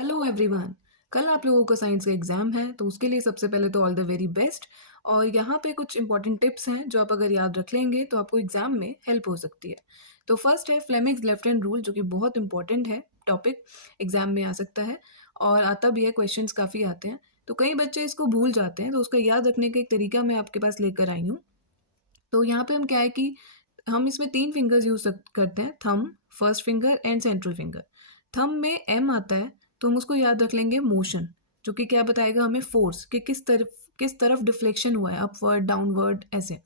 Hello everyone. कल आप लोगों का साइंस का एग्ज़ाम है, तो उसके लिए सबसे पहले तो ऑल द वेरी बेस्ट। और यहाँ पे कुछ इंपॉर्टेंट टिप्स हैं जो आप अगर याद रख लेंगे तो आपको एग्ज़ाम में हेल्प हो सकती है। तो फर्स्ट है फ्लेमिंग्स लेफ्ट हैंड रूल, जो कि बहुत इंपॉर्टेंट है टॉपिक, एग्ज़ाम में आ सकता है और आता भी है, क्वेश्चंस काफ़ी आते हैं। तो कई बच्चे इसको भूल जाते हैं, तो उसका याद रखने का एक तरीका मैं आपके पास लेकर आई हूँ। तो यहाँ पे हम क्या है कि हम इसमें 3 फिंगर्स यूज़ करते हैं, thumb, first finger and central finger. Thumb में एम आता है, तो हम उसको याद रख लेंगे मोशन, जो कि क्या बताएगा हमें, फोर्स, कि किस तरफ डिफ्लेक्शन हुआ है, अपवर्ड, डाउनवर्ड, ऐसे।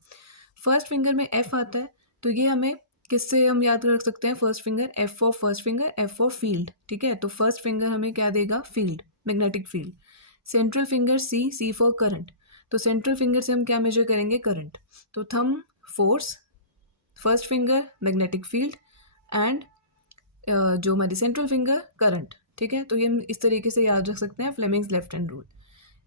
फर्स्ट फिंगर में एफ आता है, तो ये हमें किससे हम याद रख सकते हैं, first finger, F for first finger, F for field, ठीक है। तो फर्स्ट फिंगर हमें क्या देगा, field, magnetic field. Central finger C, C for current. तो सेंट्रल फिंगर से हम क्या मेजर करेंगे, करंट। तो thumb force, first finger magnetic field and जो हमारी सेंट्रल फिंगर करंट, ठीक है। तो ये हम इस तरीके से याद रख सकते हैं Fleming's left hand rule.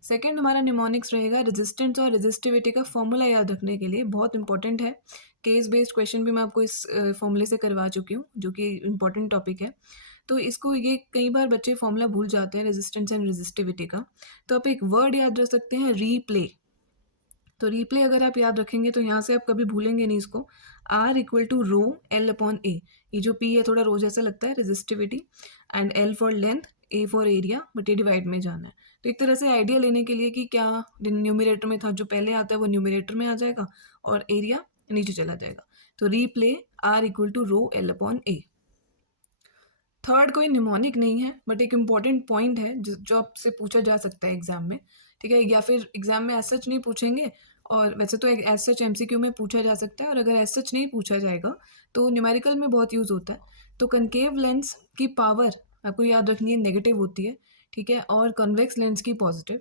Second हमारा निमोनिक्स रहेगा, रेजिस्टेंस और रेजिस्टिविटी का फॉर्मूला याद रखने के लिए बहुत इंपॉर्टेंट है। केस बेस्ड क्वेश्चन भी मैं आपको इस फॉर्मूले से करवा चुकी हूँ, जो कि इंपॉर्टेंट टॉपिक है। तो इसको ये कई बार बच्चे फॉर्मूला भूल जाते हैं रेजिस्टेंस एंड रेजिस्टिविटी का। तो आप एक वर्ड याद रख सकते हैं, रीप्ले। तो रीप्ले अगर आप याद रखेंगे तो यहाँ से आप कभी भूलेंगे नहीं इसको। R equal to rho L upon A. ये जो पी है थोड़ा रो जैसा लगता है, resistivity, and L for length, A for area, but ये डिवाइड में जाना है। तो एक तरह से आइडिया लेने के लिए कि क्या न्यूमिनेटर में था, जो पहले आता है वो न्यूमिनेटर में आ जाएगा और एरिया नीचे चला जाएगा। तो रीप्ले R equal to rho L upon A. Third कोई निमोनिक नहीं है, बट एक इम्पॉर्टेंट पॉइंट है जो आपसे पूछा जा सकता है एग्जाम में, ठीक है। या फिर एग्जाम में एज सच नहीं पूछेंगे, और वैसे तो एज सच एमसीक्यू में पूछा जा सकता है, और अगर एज सच नहीं पूछा जाएगा तो न्यूमेरिकल में बहुत यूज़ होता है। तो कनकेव लेंस की पावर आपको याद रखनी है, नेगेटिव होती है, ठीक है, और कन्वेक्स लेंस की पॉजिटिव।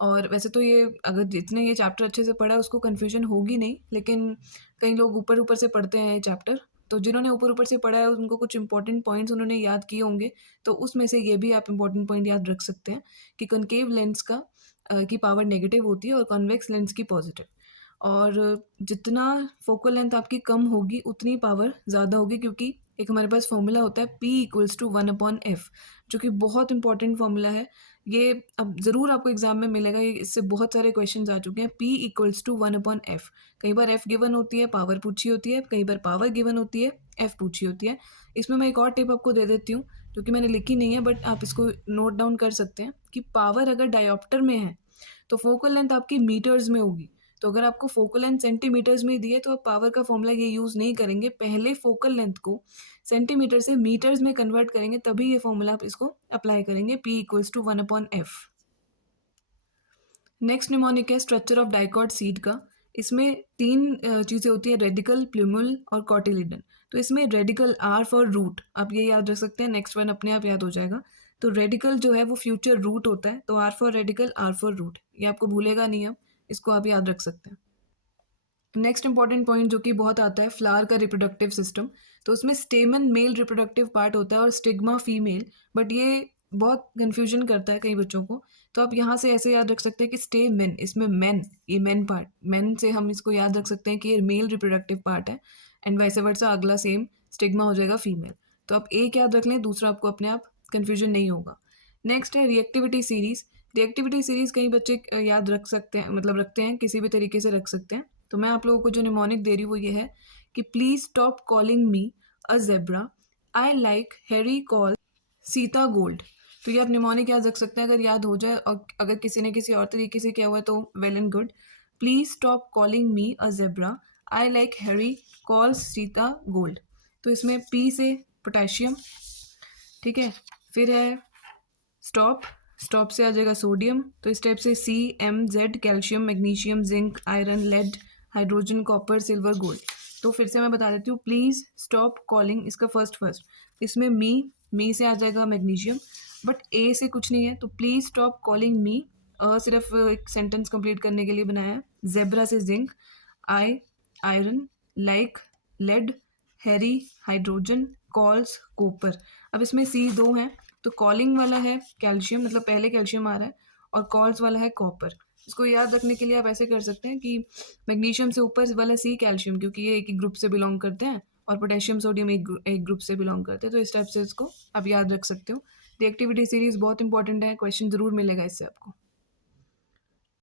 और वैसे तो ये अगर जितने ये चैप्टर अच्छे से पढ़ा है उसको कन्फ्यूजन होगी नहीं, लेकिन कई लोग ऊपर ऊपर से पढ़ते हैं ये चैप्टर। तो जिन्होंने ऊपर ऊपर से पढ़ा है उनको कुछ इंपॉर्टेंट पॉइंट्स उन्होंने याद किए होंगे, तो उसमें से ये भी आप इंपॉर्टेंट पॉइंट याद रख सकते हैं कि कनकेव लेंस की पावर नेगेटिव होती है और कॉन्वेक्स लेंस की पॉजिटिव। और जितना फोकल लेंथ आपकी कम होगी उतनी पावर ज़्यादा होगी, क्योंकि एक हमारे पास फॉर्मूला होता है P इक्वल्स टू 1/f, जो कि बहुत इंपॉर्टेंट फॉर्मूला है। ये अब ज़रूर आपको एग्जाम में मिलेगा, ये इससे बहुत सारे क्वेश्चन आ चुके हैं। P equals to 1/f। कई बार f गिवन होती है, पावर पूछी होती है, कई बार पावर गिवन होती है, f पूछी होती है। इसमें मैं एक और टिप आपको दे देती हूँ, जो कि मैंने लिखी नहीं है, बट आप इसको नोट डाउन कर सकते हैं कि पावर अगर डायोप्टर में है तो फोकल लेंथ आपकी मीटर्स में होगी। तो अगर आपको फोकल लेंथ सेंटीमीटर्स में दी है तो आप पावर का फॉर्मूला ये यूज़ नहीं करेंगे, पहले फोकल लेंथ को सेंटीमीटर से मीटर्स में कन्वर्ट करेंगे, तभी ये फॉर्मूला आप इसको अप्लाई करेंगे, P equals to 1/f। Next mnemonic है स्ट्रक्चर ऑफ डाइकॉट सीड का। इसमें तीन चीज़ें होती है, रेडिकल, प्लूमल और कॉटिलिडन। तो इसमें रेडिकल, आर फॉर रूट, आप ये याद रख सकते हैं, नेक्स्ट वन अपने आप याद हो जाएगा। तो रेडिकल जो है वो फ्यूचर रूट होता है, तो R for radical, R for root, ये आपको भूलेगा नहीं, अब इसको आप याद रख सकते हैं। नेक्स्ट इंपॉर्टेंट पॉइंट जो कि बहुत आता है, फ्लावर का रिप्रोडक्टिव सिस्टम। तो उसमें स्टेमन मेल रिप्रोडक्टिव पार्ट होता है और स्टिग्मा फीमेल, बट ये बहुत कंफ्यूजन करता है कई बच्चों को। तो आप यहाँ से ऐसे याद रख सकते हैं कि स्टेमेन, इसमें मैन, ये मैन पार्ट, मैन से हम इसको याद रख सकते हैं कि ये मेल रिप्रोडक्टिव पार्ट है, एंड वैसे वर्सा अगला सेम स्टिग्मा हो जाएगा फीमेल। तो आप एक याद रख लें, दूसरा आपको अपने आप कन्फ्यूजन नहीं होगा। नेक्स्ट है रिएक्टिविटी सीरीज। रिएक्टिविटी सीरीज कई बच्चे याद रख सकते हैं, मतलब रखते हैं, किसी भी तरीके से रख सकते हैं। तो मैं आप लोगों को जो निमोनिक दे रही हूँ वो ये है कि please stop calling me a zebra, I like Harry call Sita gold. तो ये आप निमोनिक याद रख सकते हैं, अगर याद हो जाए, और अगर किसी ने किसी और तरीके से किया हुआ है तो well and good. Please stop calling me a zebra, I like Harry call Sita gold. तो इसमें पी से पोटेशियम, ठीक है, फिर है स्टॉप, स्टॉप से आ जाएगा सोडियम। तो इस टाइप से CMZ, calcium, magnesium, zinc, iron, lead, hydrogen, copper, silver, gold. तो फिर से मैं बता देती हूँ, प्लीज स्टॉप कॉलिंग, इसका फर्स्ट इसमें मी से आ जाएगा मैग्नीशियम, बट ए से कुछ नहीं है, तो प्लीज स्टॉप कॉलिंग मी, सिर्फ एक सेंटेंस कंप्लीट करने के लिए बनाया है। जेब्रा से zinc, I iron, like lead, Harry hydrogen, calls copper. अब इसमें C 2 हैं, तो कॉलिंग वाला है कैल्शियम, मतलब पहले कैल्शियम आ रहा है, और कॉल्स वाला है कॉपर। इसको याद रखने के लिए आप ऐसे कर सकते हैं कि मैग्नीशियम से ऊपर वाला C कैल्शियम, क्योंकि ये एक ही ग्रुप से बिलोंग करते हैं, और पोटेशियम सोडियम एक ग्रुप से बिलोंग करते हैं, तो इस टाइप से इसको आप याद रख सकते हो। द एक्टिविटी सीरीज़ बहुत इंपॉर्टेंट है, क्वेश्चन ज़रूर मिलेगा इससे आपको।